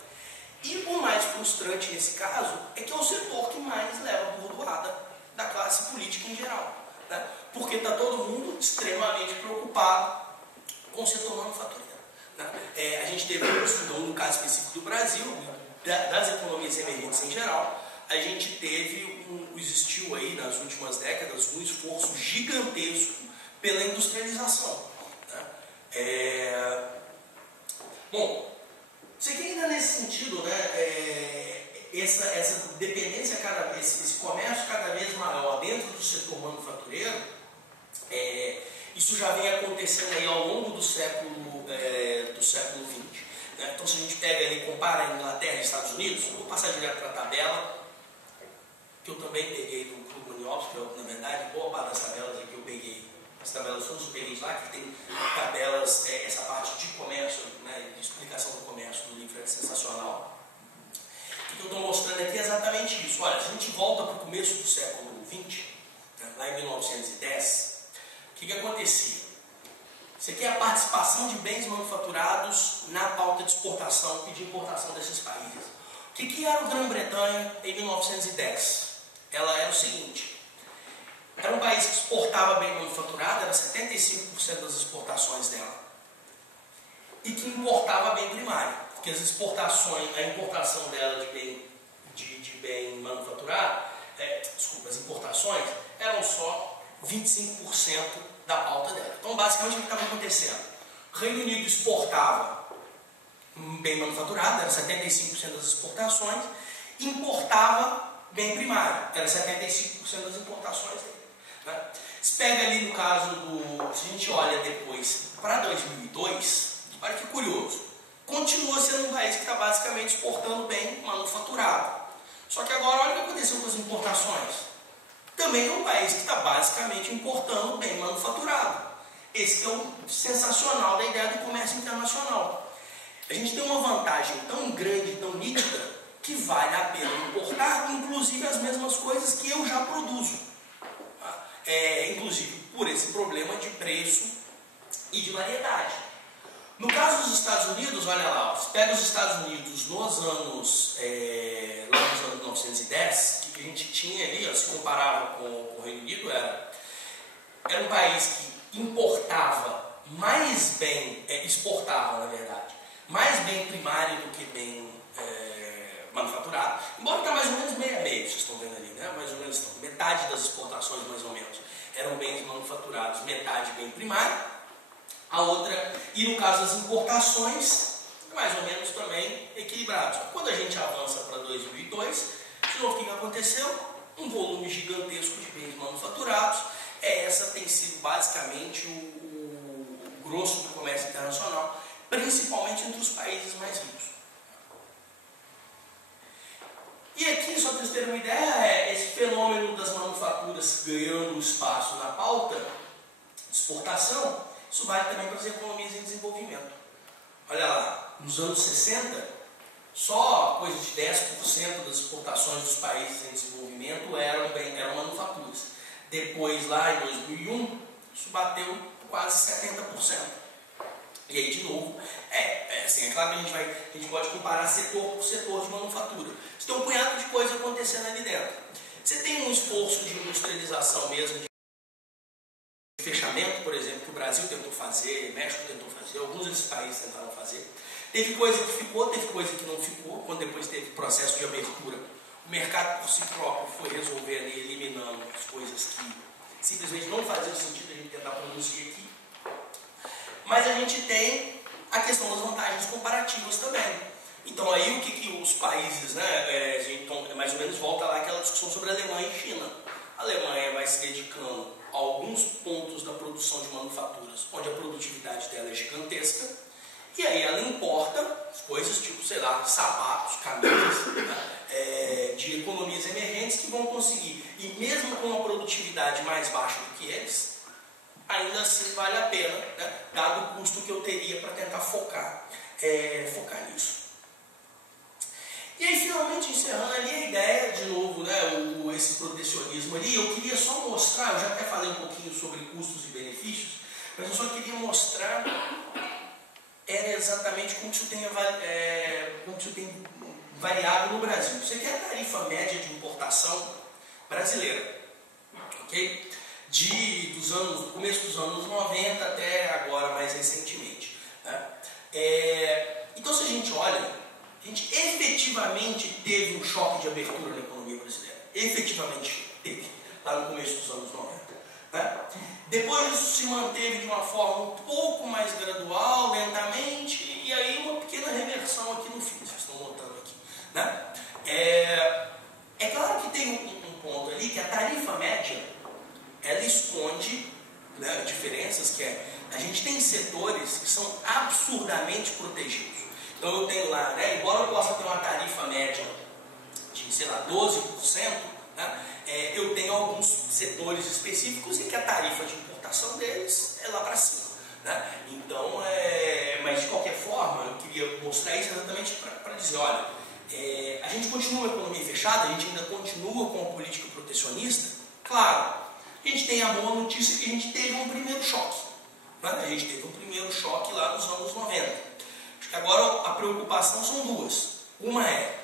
E o mais frustrante nesse caso é que é o setor que mais leva a bordoada da classe política em geral. Né? Porque está todo mundo extremamente preocupado com o setor manufatureiro. Né? A gente teve, estudando no caso específico do Brasil, das economias emergentes em geral, a gente existiu aí nas últimas décadas um esforço gigantesco pela industrialização. Né? Bom, isso aqui ainda nesse sentido, né, essa dependência cada vez, esse comércio cada vez maior dentro do setor manufatureiro, isso já vem acontecendo aí ao longo do século XX. Né? Então, se a gente pega ali, compara a Inglaterra e Estados Unidos, vou passar direto para a tabela, que eu também peguei do Clube Maniopes, que na verdade, boa parte das tabelas aqui eu peguei, as tabelas todas eu peguei lá, que tem tabelas, essa parte de comércio, né, de explicação do comércio do livro é sensacional. O que eu estou mostrando aqui é exatamente isso. Olha, se a gente volta para o começo do século XX, né, lá em 1910, o que acontecia? Isso aqui é a participação de bens manufaturados na pauta de exportação e de importação desses países. O que era a Grã-Bretanha em 1910? Ela era o seguinte: era um país que exportava bem manufaturado, era 75% das exportações dela, e que importava bem primário, porque as exportações, a importação dela de bem manufaturado, as importações eram só 25% da pauta dela. Então, basicamente, o que estava acontecendo? O Reino Unido exportava bem manufaturado, era 75% das exportações, e importava bem primário, era 75% das importações dele. Né? Se pega ali no caso se a gente olha depois para 2002, olha que curioso, continua sendo um país que está basicamente exportando bem manufaturado. Só que agora olha o que aconteceu com as importações. Também é um país que está basicamente importando bem manufaturado. Esse que é o sensacional da ideia do comércio internacional. A gente tem uma vantagem tão grande, tão nítida, que vale a pena importar, inclusive as mesmas coisas que eu já produzo. Inclusive por esse problema de preço e de variedade. No caso dos Estados Unidos, olha lá, você pega os Estados Unidos lá nos anos 1910, que a gente tinha ali, se comparava com o Reino Unido, era um país que importava mais bem, exportava na verdade, mais bem primário do que bem manufaturado, embora está mais ou menos meio a meio, vocês estão vendo ali, né? Mais ou menos metade das exportações mais ou menos eram bens manufaturados, metade bem primário, a outra, e no caso das importações, mais ou menos também equilibrados. Quando a gente avança para 2002, de novo o que aconteceu? Um volume gigantesco de bens manufaturados. Essa tem sido basicamente o grosso do comércio internacional, principalmente entre os países mais ricos. E aqui, só para vocês terem uma ideia, esse fenômeno das manufaturas ganhando espaço na pauta de exportação, isso vale também para as economias em desenvolvimento. Olha lá, nos anos 60, só coisa de 10% das exportações dos países em desenvolvimento eram manufaturas. Depois, lá em 2001, isso bateu quase 70%. E aí, de novo, é claro que a gente pode comparar setor por setor de manufatura. Você tem um punhado de coisa acontecendo ali dentro. Você tem um esforço de industrialização mesmo, de fechamento, por exemplo, que o Brasil tentou fazer, o México tentou fazer, alguns desses países tentaram fazer. Teve coisa que ficou, teve coisa que não ficou, quando depois teve processo de abertura. O mercado por si próprio foi resolver ali, eliminando as coisas que simplesmente não faziam sentido a gente tentar produzir aqui. Mas a gente tem a questão das vantagens comparativas também. Então aí o que os países, né, a gente mais ou menos volta lá aquela discussão sobre a Alemanha e China. A Alemanha vai se dedicando a alguns pontos da produção de manufaturas, onde a produtividade dela é gigantesca, E aí ela importa coisas tipo, sei lá, sapatos, camisas, né, de economias emergentes que vão conseguir, e mesmo com uma produtividade mais baixa do que eles, ainda assim vale a pena, né, dado o custo que eu teria para tentar focar nisso. E aí, finalmente, encerrando ali a ideia, de novo, né, esse protecionismo ali, eu queria só mostrar, eu já até falei um pouquinho sobre custos e benefícios, mas eu só queria mostrar exatamente como isso tem variado no Brasil. Isso aqui é a tarifa média de importação brasileira, ok? Do começo dos anos 90 até agora, mais recentemente, né? Então, se a gente olha, a gente efetivamente teve um choque de abertura na economia brasileira. Efetivamente teve, lá no começo dos anos 90. Né? Depois isso se manteve de uma forma um pouco mais gradual, lentamente, e aí uma pequena reversão aqui no fim, vocês estão notando aqui. Né? É claro que tem um ponto ali que a tarifa média, ela esconde, né, diferenças, que a gente tem setores que são absurdamente protegidos. Então eu tenho lá, né, embora eu possa ter uma tarifa média de, sei lá, 12%, né, eu tenho alguns setores específicos em que a tarifa de importação deles é lá para cima. Né? Então, mas de qualquer forma, eu queria mostrar isso exatamente para dizer, olha, a gente continua a economia fechada, a gente ainda continua com a política protecionista, claro, a gente tem a boa notícia que a gente teve um primeiro choque. Né? A gente teve um primeiro choque lá nos anos 90. Agora a preocupação são duas. Uma é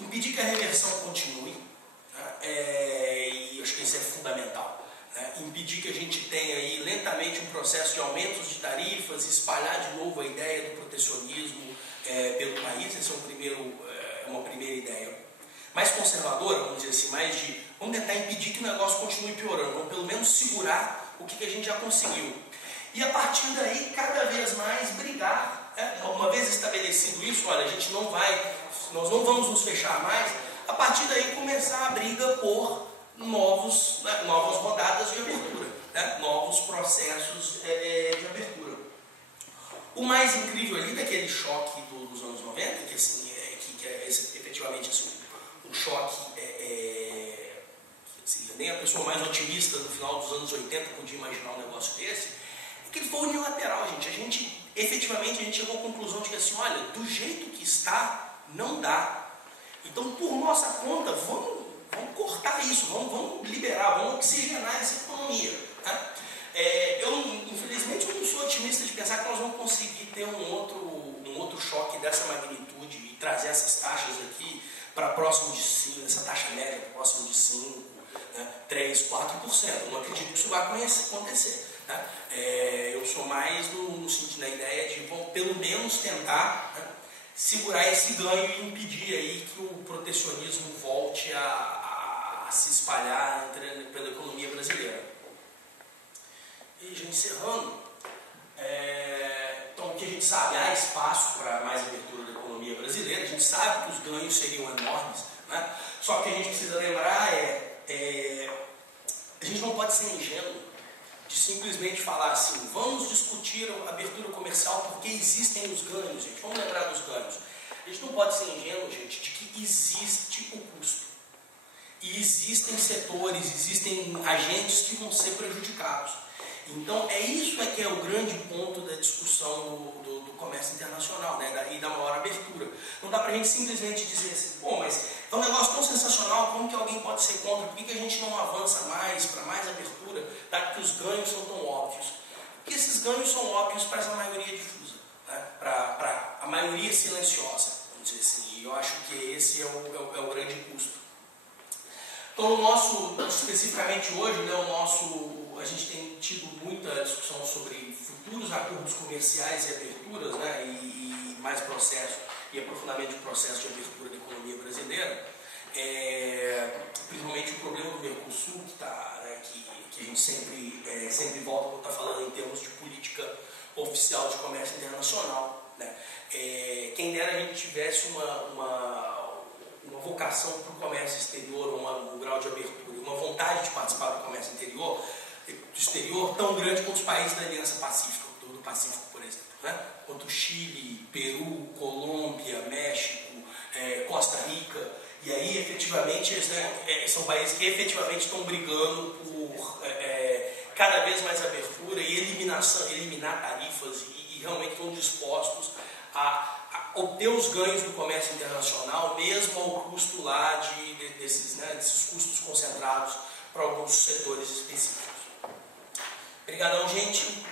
impedir que a reversão continue, né? E acho que isso é fundamental, né? Impedir que a gente tenha aí lentamente um processo de aumentos de tarifas, espalhar de novo a ideia do protecionismo pelo país. Essa é uma primeira ideia. Mais conservadora, vamos dizer assim, vamos tentar impedir que o negócio continue piorando, vamos pelo menos segurar o que a gente já conseguiu. E a partir daí, cada vez mais brigar. Uma vez estabelecido isso, olha, nós não vamos nos fechar mais, a partir daí começar a briga por novas rodadas de abertura, né? Novos processos de abertura. O mais incrível ali daquele choque dos anos 90, que assim, efetivamente assim, um choque assim, nem a pessoa mais otimista no final dos anos 80 podia imaginar um negócio desse, que ele foi unilateral, gente. Efetivamente a gente chegou à conclusão de que assim, olha, do jeito que está, não dá. Então, por nossa conta, vamos cortar isso, vamos liberar, vamos oxigenar essa economia. Tá? Infelizmente, eu não sou otimista de pensar que nós vamos conseguir ter um outro choque dessa magnitude e trazer essas taxas aqui para próximo de 5%, essa taxa média para próximo de 5%, né, 3%, 4%. Eu não acredito que isso vai acontecer. Tá? Eu sou mais no sentido da ideia de vamos pelo menos tentar, né, segurar esse ganho e impedir aí que o protecionismo volte a se espalhar pela economia brasileira. E já encerrando, então o que a gente sabe, há espaço para mais abertura da economia brasileira, a gente sabe que os ganhos seriam enormes, né? Só que a gente precisa lembrar a gente não pode ser ingênuo de simplesmente falar assim, vamos discutir a abertura comercial porque existem os ganhos, gente. Vamos lembrar dos ganhos. A gente não pode ser ingênuo, gente, de que existe o custo. E existem setores, existem agentes que vão ser prejudicados. Então, isso que é o grande ponto da discussão do comércio internacional, né, e da maior abertura. Não dá para a gente simplesmente dizer assim, pô, mas é um negócio tão sensacional, como que alguém pode ser contra? Por que a gente não avança mais, para mais abertura, dado que os ganhos são tão óbvios? Porque esses ganhos são óbvios para essa maioria difusa, né, para a maioria silenciosa, vamos dizer assim. E eu acho que esse é o grande custo. Então, especificamente hoje, né, a gente tem tido muita discussão sobre futuros acordos comerciais e aberturas, né, e mais processo, e aprofundamento do processo de abertura da economia brasileira, principalmente o problema do Mercosul, que a gente sempre volta quando está falando em termos de política oficial de comércio internacional. Né. Quem dera a gente tivesse uma vocação para o comércio exterior, um grau de abertura, uma vontade de participar do comércio exterior tão grande quanto os países da Aliança Pacífica, do Pacífico, por exemplo. né? Quanto Chile, Peru, Colômbia, México, Costa Rica. E aí, efetivamente, são países que efetivamente estão brigando por cada vez mais abertura e eliminar tarifas e realmente estão dispostos a obter os ganhos do comércio internacional, mesmo ao custo lá desses custos concentrados para alguns setores específicos. Obrigadão, gente.